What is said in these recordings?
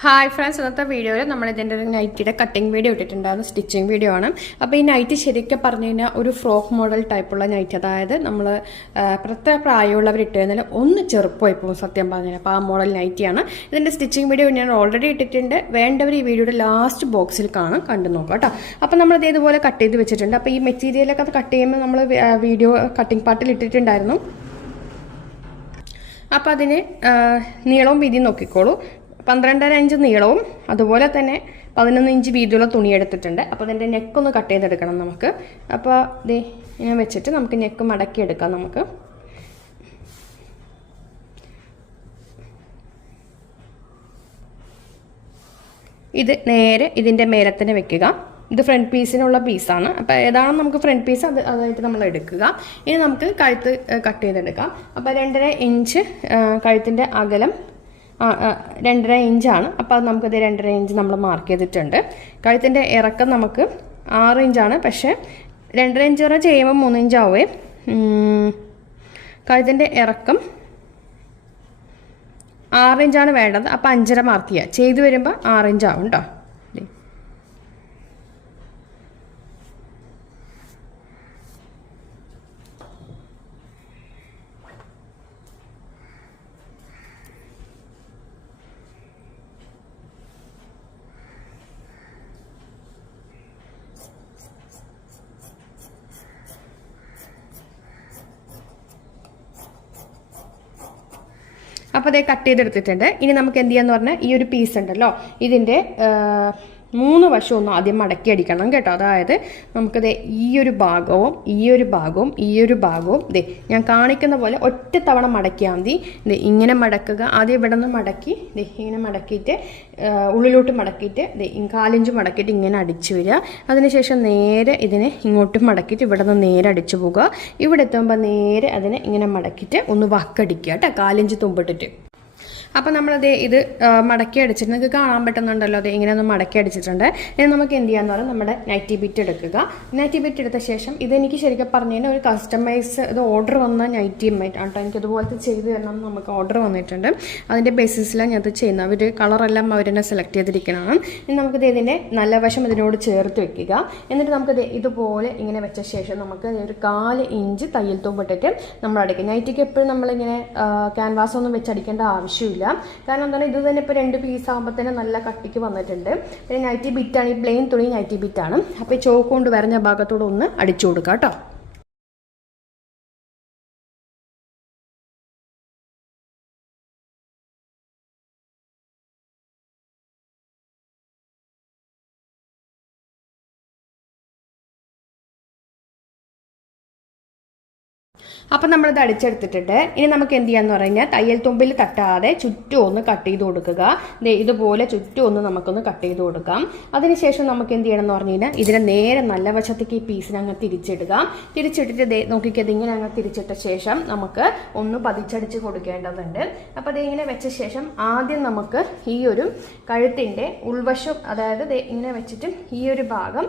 Hi friends ഇന്നത്തെ വീഡിയോയിൽ നമ്മൾ ഇതിന്റെ ഒരു നൈറ്റിയുടെ കട്ടിങ് വീഡിയോ ഇട്ടിട്ടുണ്ടായിരുന്നു സ്റ്റിച്ചിങ് വീഡിയോ ആണ്. അപ്പോൾ ഈ നൈറ്റ് ശരിക്കും പറഞ്ഞു കഴിഞ്ഞാൽ ഒരു ഫ്രോക്ക് മോഡൽ ടൈപ്പുള്ള നൈറ്റ് അതായത് നമ്മൾ എത്ര പ്രായമുള്ളവർ ഇട്ട് കഴിഞ്ഞാൽ ഒന്ന് ചെറുപ്പമായി പോകും സത്യം പറഞ്ഞാൽ അപ്പോൾ ആ മോഡൽ നൈറ്റിയാണ് ഇതിന്റെ സ്റ്റിച്ചിങ് വീഡിയോ ഞാൻ ഓൾറെഡി ഇട്ടിട്ടുണ്ട്. വേണ്ടവർ ഈ വീഡിയോയുടെ ലാസ്റ്റ് ബോക്സിൽ കാണാം കണ്ടു നോക്കാം കേട്ടോ. അപ്പോൾ നമ്മളിത് ഇതുപോലെ കട്ട് ചെയ്ത് വെച്ചിട്ടുണ്ട്. അപ്പോൾ ഈ മെറ്റീരിയലൊക്കെ കട്ട് ചെയ്യുമ്പോൾ നമ്മൾ വീഡിയോ കട്ടിങ് പാർട്ടിൽ ഇട്ടിട്ടുണ്ടായിരുന്നു. അപ്പോൾ അതിന് നീളവും വീതിയും നോക്കിക്കോളൂ. പന്ത്രണ്ടര ഇഞ്ച് നീളവും അതുപോലെ തന്നെ പതിനൊന്ന് ഇഞ്ച് വീതിയുള്ള തുണി എടുത്തിട്ടുണ്ട്. അപ്പോൾ അതിന്റെ നെക്കൊന്ന് കട്ട് ചെയ്തെടുക്കണം നമുക്ക്. അപ്പോൾ ദേ ഇങ്ങനെ വെച്ചിട്ട് നമുക്ക് നെക്ക് മടക്കി എടുക്കാം നമുക്ക്. ഇത് നേരെ ഇതിന്റെ മേലെ തന്നെ വെക്കുക. ഇത് ഫ്രണ്ട് പീസിനുള്ള പീസാണ് അപ്പോൾ ഏതാണോ നമുക്ക് ഫ്രണ്ട് പീസ് അത് അതായിട്ട് നമ്മൾ എടുക്കുക. ഇനി നമുക്ക് കഴുത്ത് കട്ട് ചെയ്തെടുക്കാം. അപ്പോൾ രണ്ടര ഇഞ്ച് കഴുത്തിന്റെ അകലം രണ്ടര ഇഞ്ചാണ് അപ്പോൾ അത് നമുക്കത് രണ്ടര ഇഞ്ച് നമ്മൾ മാർക്ക് ചെയ്തിട്ടുണ്ട്. കഴുത്തിന്റെ ഇറക്കം നമുക്ക് ആറ് ഇഞ്ചാണ് പക്ഷേ രണ്ടര ഇഞ്ച് വരെ ചെയ്യുമ്പോൾ മൂന്ന് ഇഞ്ചാവേ കഴുത്തിന്റെ ഇറക്കം ആറ് ഇഞ്ചാണ് വേണ്ടത്. അപ്പോൾ അഞ്ചര മാർക്ക് ചെയ്യുക ചെയ്ത് വരുമ്പോൾ ആറ് ഇഞ്ചാവും കേട്ടോ അപ്പോൾ അതേ കട്ട് ചെയ്തെടുത്തിട്ടുണ്ട്. ഇനി നമുക്ക് എന്ത് ചെയ്യാന്ന് പറഞ്ഞാൽ ഈ ഒരു പീസ് ഉണ്ടല്ലോ. ഇതിന്റെ മൂന്ന് വശവും ഒന്ന് ആദ്യം മടക്കി അടിക്കണം കേട്ടോ. അതായത് നമുക്കത് ഈ ഒരു ഭാഗവും ഈ ഒരു ഭാഗവും ഈ ഒരു ഭാഗവും ഇതേ ഞാൻ കാണിക്കുന്ന പോലെ ഒറ്റ തവണ മടക്കിയാൽ മതി. ദേ ഇങ്ങനെ മടക്കുക. ആദ്യം ഇവിടെ നിന്ന് മടക്കി ഇതേ ഇങ്ങനെ മടക്കിയിട്ട് ഉള്ളിലോട്ട് മടക്കിയിട്ട് ഇതേ കാലിഞ്ച് മടക്കിയിട്ട് ഇങ്ങനെ അടിച്ചു വരിക. അതിനുശേഷം നേരെ ഇതിനെ ഇങ്ങോട്ട് മടക്കിയിട്ട് ഇവിടെ നിന്ന് നേരെ അടിച്ചു പോകുക ഇവിടെ എത്തുമ്പോൾ നേരെ അതിനെ ഇങ്ങനെ മടക്കിയിട്ട് ഒന്ന് വക്കടിക്കുക കേട്ടോ. കാലിഞ്ച് തുമ്പിട്ടിട്ട്. അപ്പോൾ നമ്മളത് ഇത് മടക്കി അടിച്ചിട്ട് നിങ്ങൾക്ക് കാണാൻ പറ്റുന്നുണ്ടല്ലോ അത് ഇങ്ങനെ ഒന്ന് മടക്കി അടിച്ചിട്ടുണ്ട് ഇനി നമുക്ക് എന്ത് ചെയ്യാന്ന് പറഞ്ഞാൽ നമ്മുടെ നൈറ്റി ബിറ്റ് എടുക്കുക. നൈറ്റി ബിറ്റ് എടുത്ത ശേഷം ഇതെനിക്ക് ശരിക്കും പറഞ്ഞു കഴിഞ്ഞാൽ ഒരു കസ്റ്റമൈസ് ഇത് ഓർഡർ വന്ന നൈറ്റി എനിക്ക് ഇതുപോലത്തെ ചെയ്ത് തരണം നമുക്ക് ഓർഡർ വന്നിട്ടുണ്ട്. അതിന്റെ ബേസിസിലാണ് ഞാനത് ചെയ്യുന്നത്. അവർ കളറെല്ലാം അവർ തന്നെ സെലക്ട് ചെയ്തിരിക്കുന്നതാണ് ഇനി നമുക്കിത് ഇതിന്റെ നല്ല വശം ഇതിനോട് ചേർത്ത് വെക്കുക. എന്നിട്ട് നമുക്കിത് ഇതുപോലെ ഇങ്ങനെ വെച്ച ശേഷം നമുക്ക് ഒരു കാൽ ഇഞ്ച് തയ്യൽ തൂമ്പിട്ടിട്ട് നമ്മൾ അടിക്കുക. നൈറ്റിക്ക് എപ്പോഴും നമ്മളിങ്ങനെ ക്യാൻവാസ് ഒന്നും വെച്ച് അടിക്കേണ്ട ആവശ്യമില്ല കാരണം എന്താണ് ഇത് തന്നെ ഇപ്പോൾ രണ്ട് പീസ് ആകുമ്പോൾ തന്നെ നല്ല കട്ടിക്ക് വന്നിട്ടുണ്ട്. പിന്നെ നൈറ്റി ബിറ്റാണ് ഈ പ്ലെയിൻ തുണി നൈറ്റി ബിറ്റാണ് അപ്പോൾ ഈ ചോക്ക് കൊണ്ട് വരഞ്ഞ ഭാഗത്തോടെ ഒന്ന് അടിച്ചു കൊടുക്കാം കേട്ടോ. അപ്പം നമ്മളിത് അടിച്ചെടുത്തിട്ടുണ്ട്. ഇനി നമുക്ക് എന്ത് ചെയ്യാന്ന് പറഞ്ഞാൽ തയ്യൽ തുമ്പിൽ തട്ടാതെ ചുറ്റും ഒന്ന് കട്ട് ചെയ്ത് കൊടുക്കുക. ഇതുപോലെ ചുറ്റും ഒന്ന് നമുക്കൊന്ന് കട്ട് ചെയ്ത് കൊടുക്കാം. അതിനുശേഷം നമുക്ക് എന്ത് ചെയ്യണം എന്ന് പറഞ്ഞു കഴിഞ്ഞാൽ ഇതിനെ നേരെ നല്ല വശത്തേക്ക് ഈ പീസിനെ അങ്ങ് തിരിച്ചിടുക. തിരിച്ചിട്ടിട്ട് നോക്കിക്കത് ഇങ്ങനെ അങ്ങ് തിരിച്ചിട്ട ശേഷം നമുക്ക് ഒന്ന് പതിച്ചടിച്ച് കൊടുക്കേണ്ടതുണ്ട്. അപ്പോൾ അതിങ്ങനെ വെച്ച ശേഷം ആദ്യം നമുക്ക് ഈ ഒരു കഴുത്തിന്റെ ഉൾവശം അതായത് ഇങ്ങനെ വെച്ചിട്ട് ഈ ഒരു ഭാഗം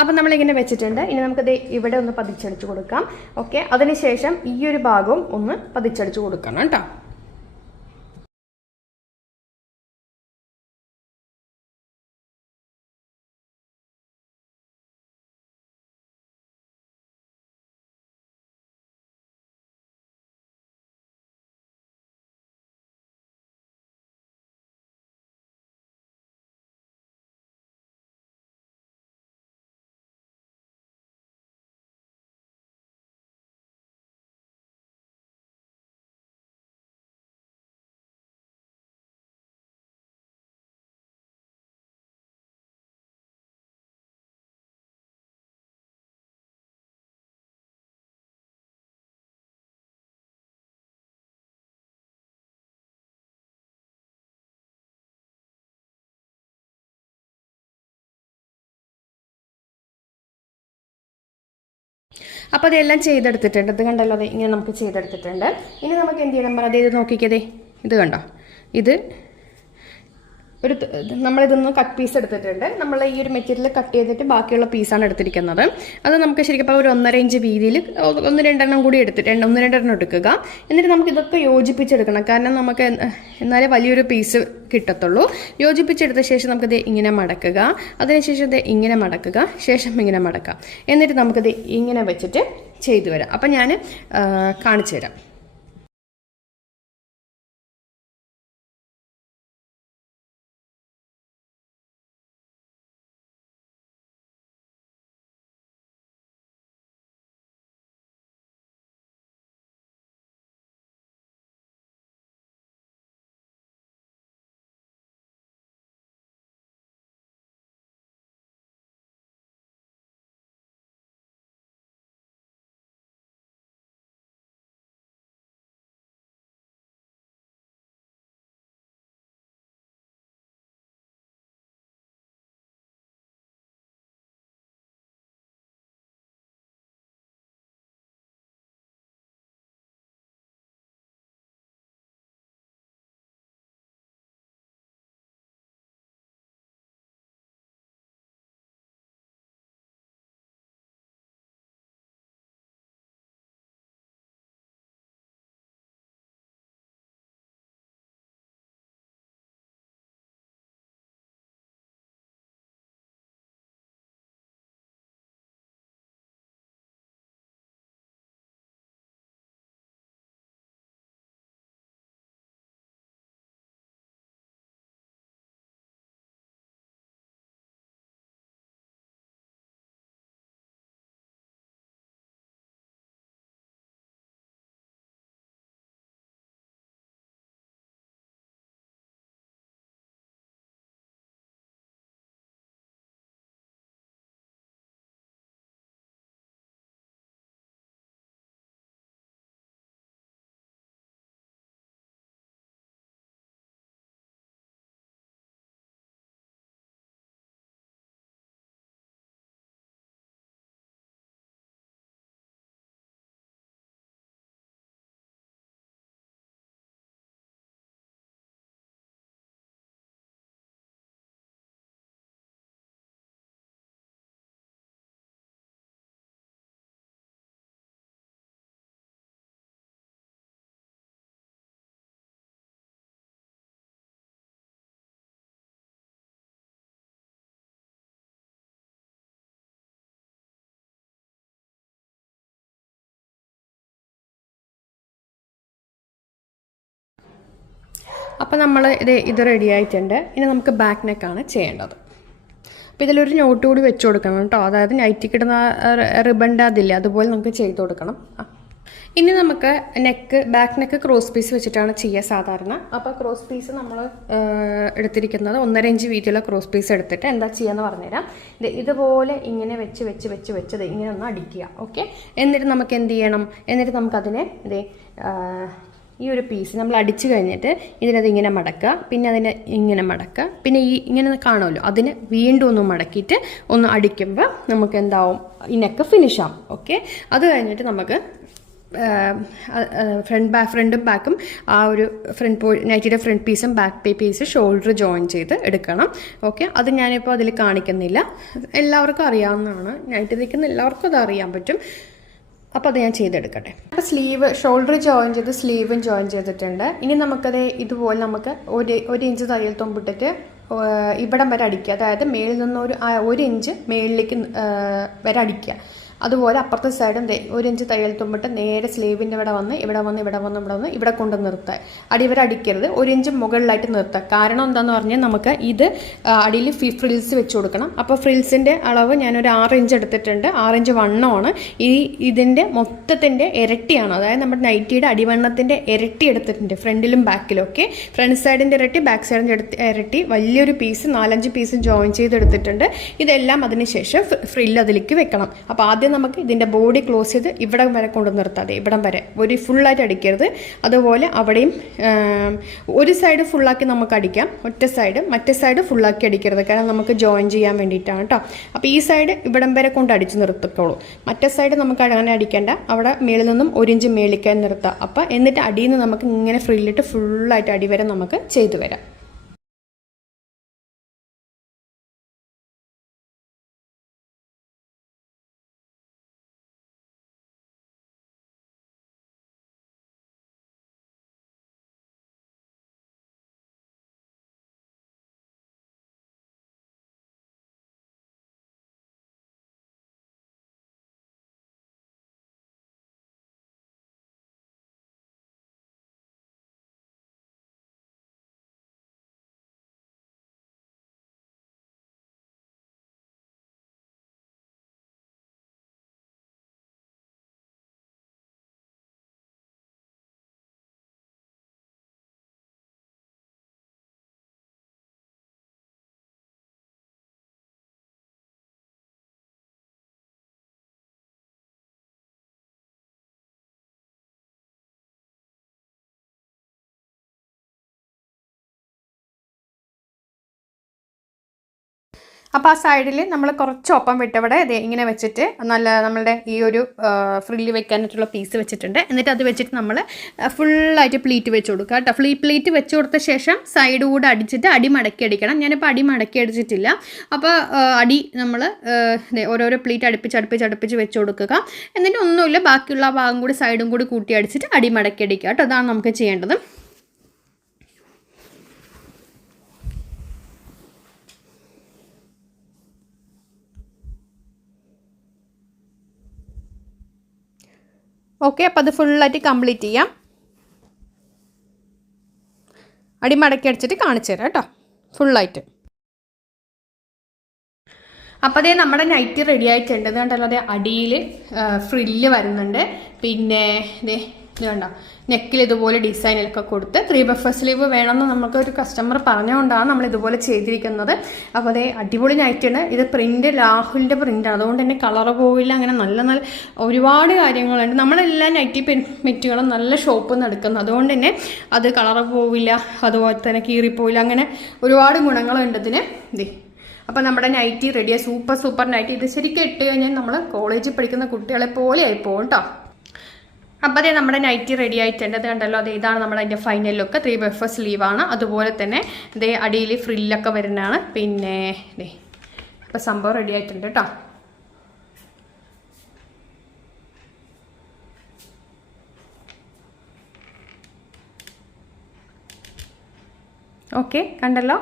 അപ്പം നമ്മളിങ്ങനെ വെച്ചിട്ടുണ്ട്. ഇനി നമുക്കത് ഇവിടെ ഒന്ന് പതിച്ചടിച്ച് കൊടുക്കാം. ഓക്കെ അതിനുശേഷം ഈ ഒരു ഭാഗവും ഒന്ന് പതിച്ചടിച്ച് കൊടുക്കണം കേട്ടോ. അപ്പോൾ അതെല്ലാം ചെയ്തെടുത്തിട്ടുണ്ട്. ഇത് കണ്ടല്ലോ അതെ ഇങ്ങനെ നമുക്ക് ചെയ്തെടുത്തിട്ടുണ്ട്. ഇനി നമുക്ക് എന്ത് ചെയ്യണം? ഇത് നോക്കിക്കതേ ഇത് കണ്ടോ? ഇത് ഒരു നമ്മളിതൊന്ന് കട്ട് പീസ് എടുത്തിട്ടുണ്ട്. നമ്മൾ ഈ ഒരു മെറ്റീരിയൽ കട്ട് ചെയ്തിട്ട് ബാക്കിയുള്ള പീസാണ് എടുത്തിരിക്കുന്നത്. അത് നമുക്ക് ശരിക്കും ഒരു ഒന്നര ഇഞ്ച് വീതിയിൽ ഒന്ന് രണ്ടെണ്ണം കൂടി എടുത്തിട്ട് ഒന്ന് രണ്ടെണ്ണം എടുക്കുക. എന്നിട്ട് നമുക്ക് ഇതൊക്കെ യോജിപ്പിച്ചെടുക്കണം. കാരണം നമുക്ക് എന്നാലേ വലിയൊരു പീസ് കിട്ടത്തുള്ളൂ. യോജിപ്പിച്ചെടുത്ത ശേഷം നമുക്കിത് ഇങ്ങനെ മടക്കുക. അതിനുശേഷം ഇത് ഇങ്ങനെ മടക്കുക. ശേഷം ഇങ്ങനെ മടക്കുക. എന്നിട്ട് നമുക്കിത് ഇങ്ങനെ വെച്ചിട്ട് ചെയ്തു വരാം. അപ്പം ഞാൻ കാണിച്ചു തരാം. അപ്പോൾ നമ്മൾ ഇത് ഇത് റെഡി ആയിട്ടുണ്ട്. ഇനി നമുക്ക് ബാക്ക് നെക്കാണ് ചെയ്യേണ്ടത്. അപ്പോൾ ഇതിലൊരു നോട്ട് കൂടി വെച്ച് കൊടുക്കണം കേട്ടോ. അതായത് നൈറ്റി കിടന്ന റിബണ്ട് അതില്ലേ അതുപോലെ നമുക്ക് ചെയ്ത് കൊടുക്കണം. ഇനി നമുക്ക് neck back neck cross piece വെച്ചിട്ടാണ് ചെയ്യുക സാധാരണ. അപ്പോൾ ക്രോസ് പീസ് നമ്മൾ എടുത്തിരിക്കുന്നത് ഒന്നര ഇഞ്ച് വീതിയുള്ള ക്രോസ് പീസ് എടുത്തിട്ട് എന്താ ചെയ്യുകയെന്ന് പറഞ്ഞുതരാം. ഇത് ഇതുപോലെ ഇങ്ങനെ വെച്ച് വെച്ച് വെച്ച് വെച്ചത് ഇങ്ങനെ ഒന്ന് അടിക്കുക. ഓക്കെ എന്നിട്ട് നമുക്ക് എന്ത് ചെയ്യണം? എന്നിട്ട് നമുക്കതിനെ ഇതേ ഈ ഒരു പീസ് നമ്മൾ അടിച്ചു കഴിഞ്ഞിട്ട് ഇതിനത് ഇങ്ങനെ മടക്കുക പിന്നെ അതിനെ ഇങ്ങനെ മടക്കുക പിന്നെ ഈ ഇങ്ങനെ കാണുമല്ലോ അതിന് വീണ്ടും ഒന്ന് മടക്കിയിട്ട് ഒന്ന് അടിക്കുമ്പോൾ നമുക്ക് എന്താവും? ഇതിനൊക്കെ നെക്ക് ഫിനിഷ് ആവും. ഓക്കെ അത് കഴിഞ്ഞിട്ട് നമുക്ക് ഫ്രണ്ട് ബാക്ക് ഫ്രണ്ടും ബാക്കും ആ ഒരു ഫ്രണ്ട് പോ നൈറ്റിയുടെ ഫ്രണ്ട് പീസും ബാക്ക് പേ പീസ് ഷോൾഡർ ജോയിൻ ചെയ്ത് എടുക്കണം. ഓക്കെ അത് ഞാനിപ്പോൾ അതിൽ കാണിക്കുന്നില്ല. എല്ലാവർക്കും അറിയാവുന്നതാണ്. നൈറ്റ് നിൽക്കുന്ന എല്ലാവർക്കും അത് അറിയാൻ പറ്റും. അപ്പോൾ അത് ഞാൻ ചെയ്തെടുക്കട്ടെ. അപ്പോൾ സ്ലീവ് ഷോൾഡർ ജോയിൻ ചെയ്ത് സ്ലീവും ജോയിൻ ചെയ്തിട്ടുണ്ട്. ഇനി നമുക്കത് ഇതുപോലെ നമുക്ക് ഒരു ഒരു ഇഞ്ച് തയ്യൽ തുമ്പിട്ടിട്ട് ഇവിടം വരെ അടിക്കുക. അതായത് മേളിൽ നിന്ന് ഒരു ഒരു ഇഞ്ച് മേളിലേക്ക് വരെ അടിക്കുക. അതുപോലെ അപ്പുറത്തെ സൈഡും ഒരു ഇഞ്ച് തയ്യൽ തുമ്പിട്ട് നേരെ സ്ലീവിന്റെ ഇവിടെ വന്ന് ഇവിടെ വന്ന് ഇവിടെ വന്ന് ഇവിടെ വന്ന് ഇവിടെ കൊണ്ട് നിർത്തുക അടി അടിവരെ അടിക്കരുത്. ഒരു ഇഞ്ച് മുകളിലായിട്ട് നിർത്തുക കാരണം എന്താണെന്ന് പറഞ്ഞാൽ നമുക്ക് ഇത് അടിയിൽ ഫി ഫ്രിൽസ് വെച്ച് കൊടുക്കണം. അപ്പോൾ ഫ്രിൽസിന്റെ അളവ് ഞാനൊരു ആറ് ഇഞ്ച് എടുത്തിട്ടുണ്ട്. ആറ് ഇഞ്ച് വണ്ണമാണ്. ഈ ഇതിന്റെ മൊത്തത്തിന്റെ ഇരട്ടിയാണ്. അതായത് നമ്മുടെ നൈറ്റിയുടെ അടിവണ്ണത്തിന്റെ ഇരട്ടി എടുത്തിട്ടുണ്ട്. ഫ്രണ്ടിലും ബാക്കിലും ഒക്കെ. ഫ്രണ്ട് സൈഡിന്റെ ഇരട്ടി ബാക്ക് സൈഡിന്റെ എടുത്ത് ഇരട്ടി. വലിയൊരു പീസ് നാലഞ്ച് പീസ് ജോയിൻ ചെയ്തെടുത്തിട്ടുണ്ട്. ഇതെല്ലാം അതിനുശേഷം ഫ്രില്ല് അതിലേക്ക് വെക്കണം. അപ്പോൾ ആദ്യം നമുക്ക് ഇതിന്റെ ബോഡി ക്ലോസ് ചെയ്ത് ഇവിടം വരെ കൊണ്ടു നിർത്താതെ ഇവിടം വരെ. ഒരു ഫുള്ളായിട്ട് അടിക്കരുത്. അതുപോലെ അവിടെയും ഒരു സൈഡ് ഫുള്ളാക്കി നമുക്ക് അടിക്കാം. ഒറ്റ സൈഡ് മറ്റേ സൈഡ് ഫുള്ളാക്കി അടിക്കരുത്. കാരണം നമുക്ക് ജോയിൻ ചെയ്യാൻ വേണ്ടിയിട്ടാണ് കേട്ടോ. അപ്പോൾ ഈ സൈഡ് ഇവിടം വരെ കൊണ്ട് അടിച്ച് നിർത്തിക്കോളൂ. മറ്റേ സൈഡ് നമുക്ക് അങ്ങനെ അടിക്കേണ്ട. അവിടെ മേളിൽ നിന്നും ഒരു ഇഞ്ച് മേളിക്കാൻ നിർത്താം. അപ്പോൾ എന്നിട്ട് അടിയിൽ നിന്ന് നമുക്ക് ഇങ്ങനെ ഫ്രില്ലിട്ട് ഫുള്ളായിട്ട് അടി വരെ നമുക്ക് ചെയ്തു വരാം. അപ്പോൾ ആ സൈഡിൽ നമ്മൾ കുറച്ച് ഒപ്പം വിട്ടവിടെ ദേ ഇങ്ങനെ വെച്ചിട്ട് നല്ല നമ്മളുടെ ഈ ഒരു ഫ്രില്ല് വെക്കാനായിട്ടുള്ള പീസ് വെച്ചിട്ടുണ്ട്. എന്നിട്ട് അത് വെച്ചിട്ട് നമ്മൾ ഫുള്ളായിട്ട് പ്ലീറ്റ് വെച്ച് കൊടുക്കുക കേട്ടോ. ഫ്ലീ പ്ലീറ്റ് വെച്ച് കൊടുത്ത ശേഷം സൈഡ് കൂടെ അടിച്ചിട്ട് അടി മടക്കി അടിക്കണം. ഞാനിപ്പോൾ അടി മടക്കി അടിച്ചിട്ടില്ല. അപ്പോൾ അടി നമ്മൾ ഓരോരോ പ്ലീറ്റ് അടുപ്പിച്ച് അടുപ്പിച്ച് അടുപ്പിച്ച് വെച്ച് കൊടുക്കുക. എന്നിട്ട് ഒന്നുമില്ല ബാക്കിയുള്ള ഭാഗം കൂടി സൈഡും കൂടി കൂട്ടി അടിച്ചിട്ട് അടി മടക്കി അടിക്കുക കേട്ടോ. അതാണ് നമുക്ക് ചെയ്യേണ്ടത്. ഓക്കെ അപ്പോൾ അത് ഫുള്ളായിട്ട് കംപ്ലീറ്റ് ചെയ്യാം. അടി മടക്കി അടിച്ചിട്ട് കാണിച്ചു തരാം കേട്ടോ. ഫുള്ളായിട്ട് അപ്പോൾ അതേ നമ്മുടെ നൈറ്റ് റെഡി ആയിട്ടുണ്ട്. കണ്ടല്ലോ അടിയിൽ ഫ്രില്ല് വരുന്നുണ്ട്. പിന്നെ ഇതേ കണ്ടോ? നെക്കിൽ ഇതുപോലെ ഡിസൈനിലൊക്കെ കൊടുത്ത് ത്രീ ബഫർ സ്ലീവ് വേണമെന്ന് നമുക്ക് ഒരു കസ്റ്റമർ പറഞ്ഞുകൊണ്ടാണ് നമ്മൾ ഇതുപോലെ ചെയ്തിരിക്കുന്നത്. അപ്പോൾ അതേ അടിപൊളി നൈറ്റാണ് ഇത് പ്രിന്റ് രാഹുലിന്റെ പ്രിന്റാണ് അതുകൊണ്ട് തന്നെ കളർ പോവില്ല. അങ്ങനെ നല്ല നല്ല ഒരുപാട് കാര്യങ്ങളുണ്ട്. നമ്മളെല്ലാ നൈറ്റി മെറ്റുകളും നല്ല ഷോപ്പിൽ നിന്ന് എടുക്കുന്നത് അതുകൊണ്ട് തന്നെ അത് കളർ പോവില്ല. അതുപോലെ തന്നെ കീറിപ്പോവില്ല അങ്ങനെ ഒരുപാട് ഗുണങ്ങളുണ്ട് ഇതിന്. ഇതേ അപ്പോൾ നമ്മുടെ നൈറ്റി റെഡിയായി സൂപ്പർ സൂപ്പർ നൈറ്റി ഇത് ശരിക്കും ഇട്ട് കഴിഞ്ഞാൽ നമ്മൾ കോളേജിൽ പഠിക്കുന്ന കുട്ടികളെ പോലെ ആയി പോകും കേട്ടോ അപ്പോൾ അതേ നമ്മുടെ നൈറ്റി റെഡി ആയിട്ടുണ്ട്. അത് കണ്ടല്ലോ അത് ഇതാണ് നമ്മുടെ അതിന്റെ ഫൈനൽ ലുക്ക് ത്രീ ബെഫ് സ്ലീവാണ് അതുപോലെ തന്നെ ഇതേ അടിയിൽ ഫ്രില്ലൊക്കെ വരുന്നതാണ്. പിന്നെ ഇതേ ഇപ്പം സംഭവം റെഡി ആയിട്ടുണ്ട് കേട്ടോ ഓക്കെ കണ്ടല്ലോ.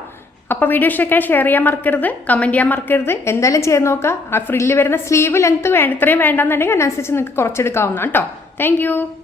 അപ്പോൾ വീഡിയോ ഇഷ്ടമൊക്കെ ഷെയർ ചെയ്യാൻ മറക്കരുത് കമന്റ് ചെയ്യാൻ മറക്കരുത്. എന്തായാലും ചെയ്ത് നോക്കുക. ആ ഫ്രില്ല് വരുന്ന സ്ലീവ് ലെങ്ത് വേണ്ട ഇത്രയും വേണ്ടെന്നുണ്ടെങ്കിൽ അതിനനുസരിച്ച് നിങ്ങൾക്ക് കുറച്ചെടുക്കാവുന്നതാണ് കേട്ടോ Thank you.